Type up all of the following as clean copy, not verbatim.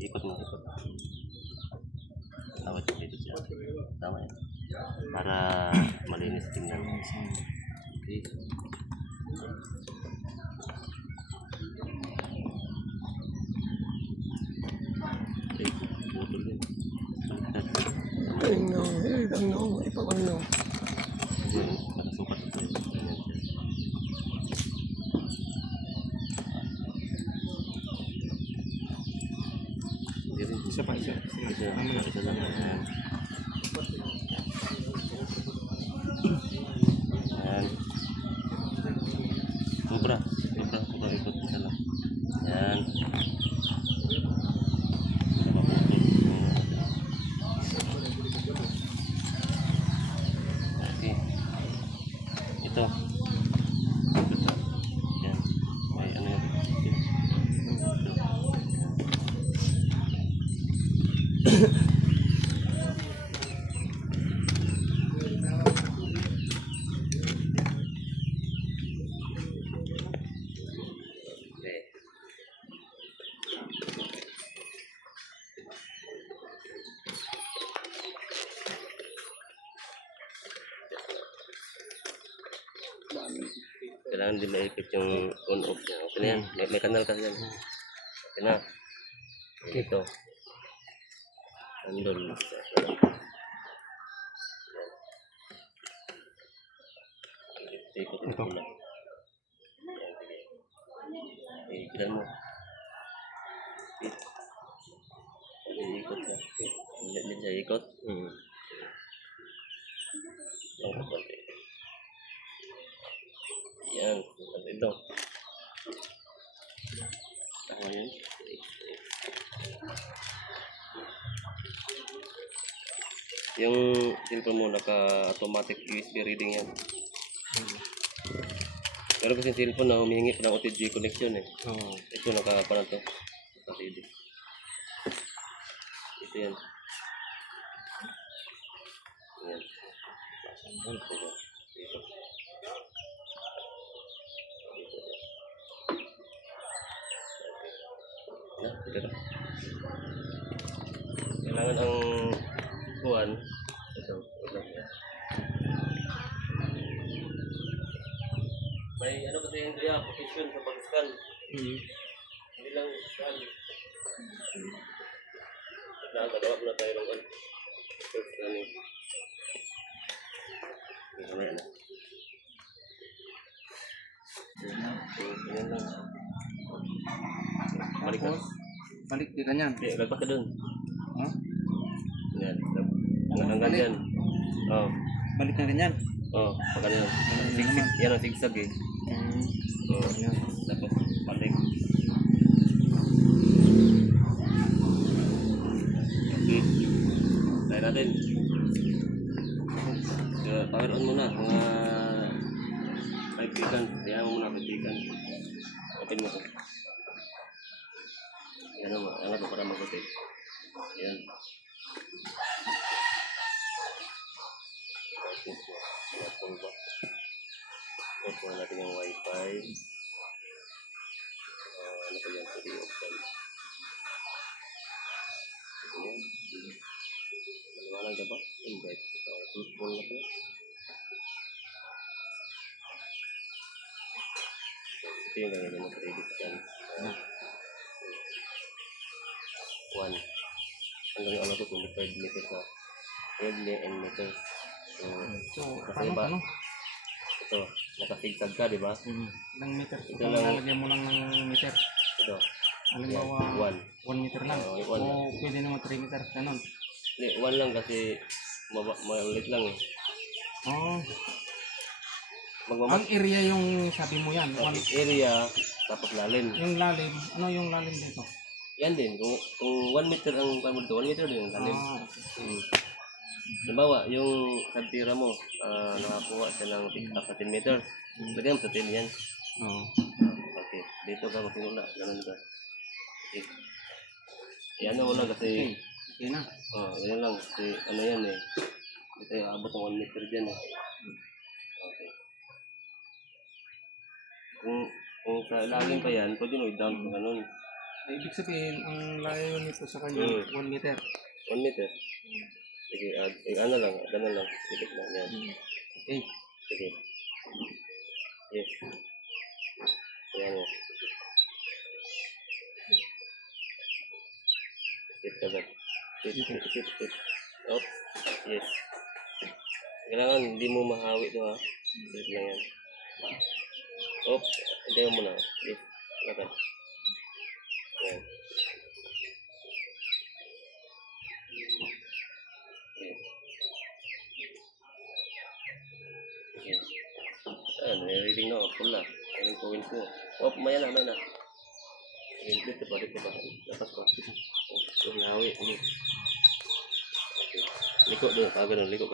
Ikot mo, ikot. Tawad ko dito siya. Tama yan. Para malinis tingnan. Okay. Okay, putol din. Ang no, ipawang no. Yun, nakasukat ito. Ganyan siya. Hindi rin. Isa pa, isa. Isa lang. Ayan. Ayan. Sobra ikot. Isa lang. Ayan. Okay. Ito. Ayan. May ano yan. Okay. Kailangan din maikot yung on-off niya. Okay na yan. May kanal kasi yan. Okay na. Okay. Ito. Andol. Ikot mo pula. Ikilan mo. Ikot siya. Hindi siya ikot. Ang konti. Yan. Ito. Tama yun. Yung cellphone mo naka-automatic USB reading yan. Pero kasi cellphone na humihingi pa ng OTG connection eh. Oo. Ito naka-para to. Naka-ready. Ito yan. Yan. Ito na. Kailangan ang kuwan. Ito. May ano kasi yung application sa pag-scan. Hindi lang scan. Nakagawa mo na tayo ng scanning. Ganyan na. Ganyan lang. Balik na. Balik di ganyan. Hindi, lagpas ka dun. Ha? Yan. Hanggang dyan. Oo. Balik na ganyan. Oo, pag ano yun. Yan ang zigzag eh. Oo. Tapos balik. Okay. Try natin. Power on muna. Mga 5 seconds. Kaya mo muna 5 seconds. Open mo ko. Yan mo. Angat mo para mag-open. Yan. Off mo natin yung wifi. Ano pa yan? Pwede open. Ayan. Maliwanag na ba? Invite. Full na po. Ito yung gagawin ng credit scan. 1. Hanggang ano to, 25 meters na. 12 meters. So, Kasi ba? Ito, nakasigsag ka, di ba? Ilang meter? Ito Kung lang. lalagyan mo lang ng meter. Ito. Halimbawa, 1. 1 meter lang. Oo, O 1 lang. pwede naman 3 meter. Ganon. Hindi, 1 lang kasi maulit lang eh. Oh. Magmamat Ang area yung sabi mo yan. area, tapos lalim. Yung lalim. Ano yung lalim dito? Yan din, kung 1 meter ang pamulto, 1 meter din ang lalim. Okay. Halimbawa, yung santira mo, nakakuha siya ng pick up sa 10 meters. Lagyan mo sa 10 yan. Oo. Okay, dito ka magsimula. Ganun ka. Okay. Yan na muna kasi, Okay na. yan lang. Kasi ano yan eh. Hindi tayo abot ng 1 meter dyan eh. Okay. Kung sa ilalim pa yan, pwede mo i-down kung ganun. Ibig sabihin, ang layo nito sa kanya, 1 meter. 1 meter. Sige, ano lang, ganun lang. Dikit lang, yan. Okay. Sige. Yes. Yan o. Sit agad. Sit. Op. Yes. Kailangan hindi mo mahawi ito ha. Sit lang yan. Op. Hintayin mo na. Yes. Lakad. Yan. Yes. Nire-reading na ako. Pula. Anong points mo? Op. Maya na. Dito pa. Lapas pa. Nahawi. Okay. Liko doon. Ganun. Liko.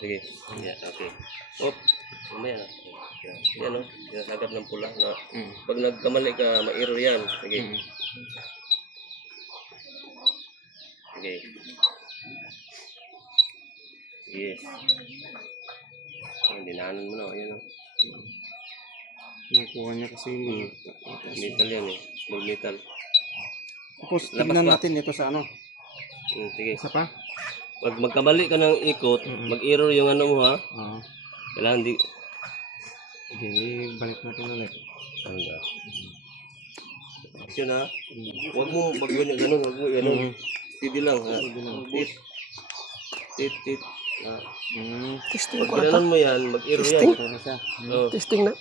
Sige. Yeah, okay. Op. Mamaya na. Yan o. Sinasagap ng pula. Na, pag nagkamali ka, ma-error yan. Sige. Sige. Sige. Dinaanan mo na. Ayan o. Nakuha niya kasi Metal yan eh. Small metal. Tapos Lapas tignan pa. natin ito sa ano. Sige. Isa pa? Pag magkamali ka ng ikot, mag-error yung ano mo ha. Oo. Kailangan di... Sige, balik natin ulit. Ano ba? Action ha. Huwag mo ganun. Huwag mo ganun. Steady lang ha. Tit. Testing Pag ko ata. gano'n mo yan, mag-error yan. Ito na siya. Oo. Testing na.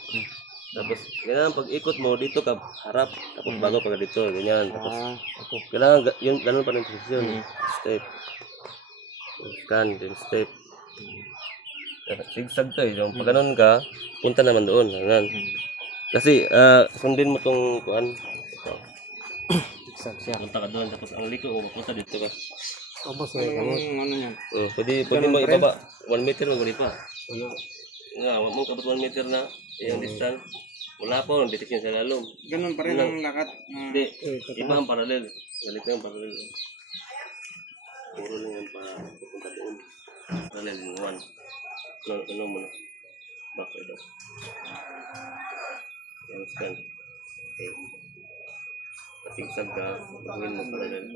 Tapos, kailangan pag ikot mo, dito ka harap. Tapos bago pa ka dito, ganyan. Tapos, Ito. kailangan yun, ganun pa rin posisyon. Step. Scan, then step. Zigzag to eh. Yung pag ganun ka, punta naman doon. Ganun. Kasi, sundin mo tong kuan. Zigzag siya. Punta ka doon. Tapos, ang liko mo, punta dito ka. Tapos Ano yan? Pwede mo ibaba. 1 meter mo, pwede pa. Nga, huwag mo kapag 1 meter na. Yung distance. Wala pa, detection sa lalong. Ganun pa rin ang lakad. Hindi, iba ang parallel. Galit na yung parallel. Puro lang yan para pupunta doon. Parallel yung 1. Ano mo na? Back ito. Yan, scan. Okay. Pasigsag ka, gawin mo parallel.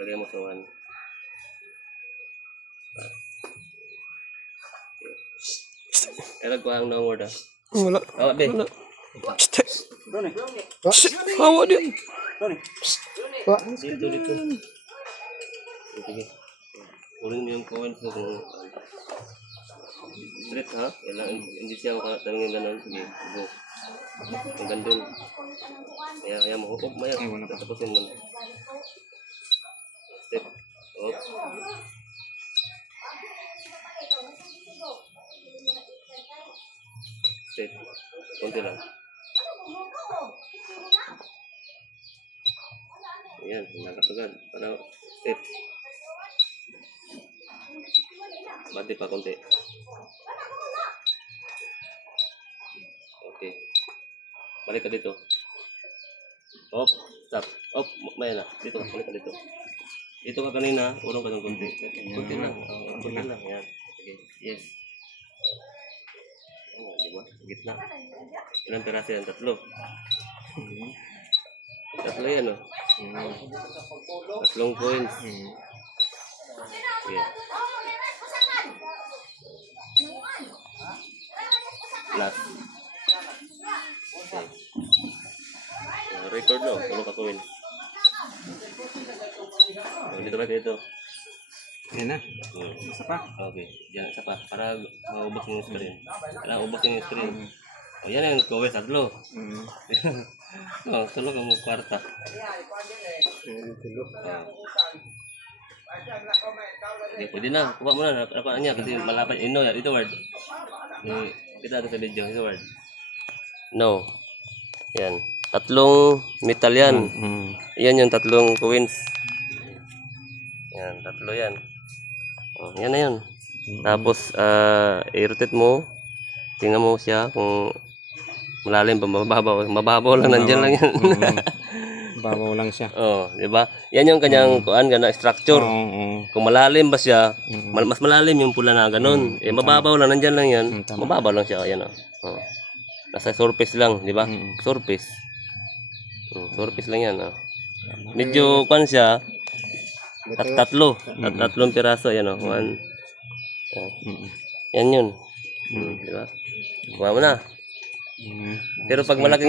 Lagay mo sa 1. Erag ko ang downward ha. wala. Awak be. Hawa dia. Wah, Dito. Sige. Uling mo yung coins mo kung straight ha. Kailangan hindi siya tanongin ganun. Sige, go. Ang gandun. Kaya mo. Hukop mo yan. Tapusin mo na. Step. Hop. Step. Kunti lang. Ayan, nakatugan. Para step. Bati pa konti. Okay. Balik ka dito. Op. Stop. Op. Maya na. Dito. Balik ka dito. Dito ka kanina. Urong ka ng konti. Konti lang. Konti lang. Ayan. Okay. Yes. Oh, diba? Gitna. Ilang piraso yan? 3. Tatlo yan, oh. 3 coins. Okay. Last. Okay. Record no, 3 ka coins. Dito ba dito? Yan na. Isa pa. Okay, diyan isa pa para maubos yung screen. Kailangan ubos yung screen. O yan yung coins, 3. Oh, 3 ka mo kwarta. Okay, pwede na. Kuha mo na. Nakuha niya kasi malapit. No, ito word. Kita ada sa video. Ito word. No. Yan. 3 metal yan. Yan yung 3 coins. Yan, 3 yan. Oh, yan na yan. Tapos, i-rotate mo. Tingnan mo siya kung malalim ba, mababaw. Mababaw lang, nandyan lang yan. Babaw lang siya. Oh, di ba? Yan yung kanyang kuan gana structure. Kung malalim ba siya, mas malalim yung pula na ganun. Eh mababaw lang nandiyan lang yan. Mababaw lang siya, ayan oh. Oh. Nasa surface lang, di ba? Surface. 4 piece lang yan. Medyo kwan siya. Tatlong piraso. Yan 1. Yan yun. Diba? Kuha mo na. Pero pag malaking